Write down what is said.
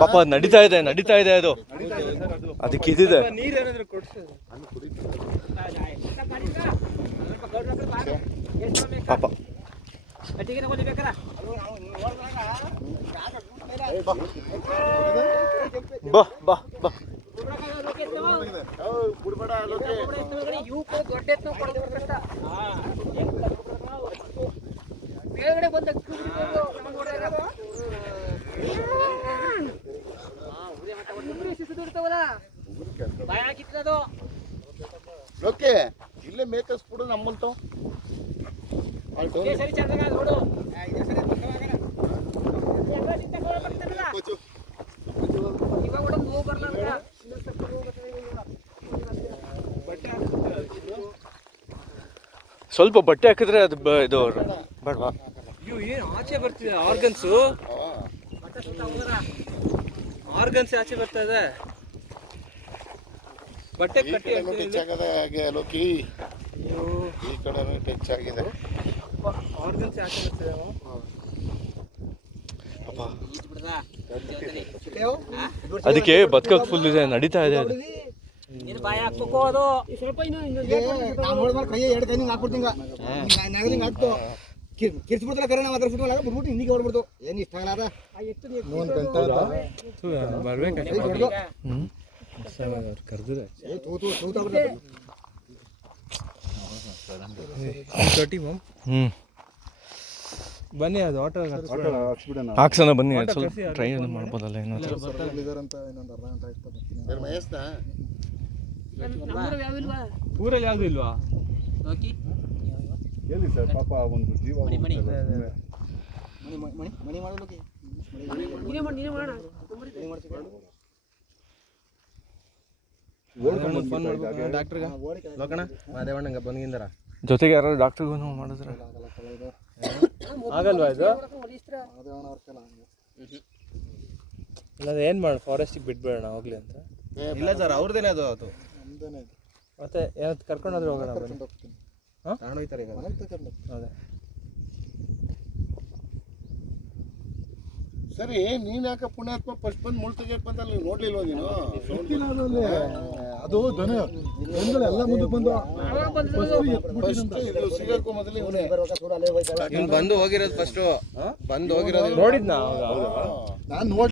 ಪಾಪ ನಡೀತಾ ಇದೆ ಅದು ಅದಕ್ಕೆ ಇದಿದೆ ಪಾಪ. ಬಾ ಬಾ ಬಾ ಓಕೆ ಇಲ್ಲೇ ಮೇಕಸ್ಬಿಡು ನಮ್ಮಲ್ತು ಸ್ವಲ್ಪ ಬಟ್ಟೆ ಹಾಕಿದ್ರೆ ಅದು ಇದು ಬೇಡವಾ? ಏನು ಆಚೆ ಬರ್ತಿದೆ ಆರ್ಗನ್ಸ್ ಆಚೆ ಬರ್ತಾ ಇದೆ. ಬಟ್ಟೆ ಕಟ್ಟಿ ಟಚ್ ಆಗದೆ ಹಾಗೆ ಲೋಕಿ ಈ ಕಡೆ ಟಚ್ ಆಗಿದೆ. ಆರ್ಗನ್ಸ್ ಆಚೆ ಬರ್ತಿದೆ. ಅದಕ್ಕೆ ಬದುಕಕ್ಕೆ ಫುಲ್ ಇದೆ, ನಡೀತಾ ಇದೆ ಅದು. ಸ್ವಲ್ಪ ಕೈ ಎರಡು ಕೈ ಹಾಕ್ಬಿಡ್ತೀನಿ ಹಾಕ್ತು ಕಿರ್ಸ್ಬಿಡ್ತಲ್ಲ ಕರೆ ನಾವು ಅದ್ರ ಫುಟ್ಬಾಲ್ ಬಿಟ್ಬಿಟ್ಟು ಹಿಂದಿಗೆ ಹೊಡ್ಬಿಡ್ತು. ಏನು ಇಷ್ಟ ಆಗಲ್ಲ ಬನ್ನಿ, ಅದು ಆಟೋ ಹಾಕ್ಸೋಣ ಬನ್ನಿ, ಸ್ವಲ್ಪ ಟ್ರೈ ಮಾಡ್ಬೋದಲ್ಲ ಏನಾದ್ರು. ಊರಲ್ಲಿ ಯಾವ್ದು ಇಲ್ವಾ? ಎಲ್ಲಿ ಸರ್ ಪಾಪ ಒಂದು ಜೀವ ಮಣಿ ಮಾಡೋದಕ್ಕೆ ಡಾಕ್ಟರ್ಗ ಲೋಕಣ ಮಾದೇವಣ್ಣಂಗ ಬಂದಿಂದರ ಜೊತೆಗೆ ಯಾರು ಡಾಕ್ಟರ್ಗೂ ಮಾಡಿದ್ರೆ ಆಗಲ್ವಾ ಇದು? ಇಲ್ಲ ಏನು ಮಾಡಿ ಫಾರೆಸ್ಟಿಗೆ ಬಿಟ್ಬೇಡ ಹೋಗ್ಲಿ ಅಂತ. ಇಲ್ಲ ಸರ್ ಅವ್ರದ್ದೇನೆ ಅದು ಮತ್ತೆ ಏನಾದ್ರು ಕರ್ಕೊಂಡೋದ್ರೆ ಹೋಗೋಣ. ತಗೊಂಡೋಗ್ತಾರೆ ಈಗ ಅದೇ ಸರಿ. ನೀನ್ ಯಾಕೆ ಪುಣ್ಯಾತ್ಮ ಫಸ್ಟ್ ಬಂದು ಮುಳ್ ತೆಗಿಯಕ್ ಬಂದಲ್ಲ, ನೀವು ನೋಡ್ಲಿಲ್ವಾ ನೀನು? ಅದು ದನ ಎಲ್ಲ ಮುಂದಕ್ಕೆ ಬಂದು ಸಿಗಕ್ಕೂ ಮೊದಲು ಇವನೇ ಬಂದು ಹೋಗಿರೋದು ಫಸ್ಟ್ ಬಂದು ಹೋಗಿರೋದು ನೋಡಿದ್ನಾ? ನಾನು ನೋಡಿ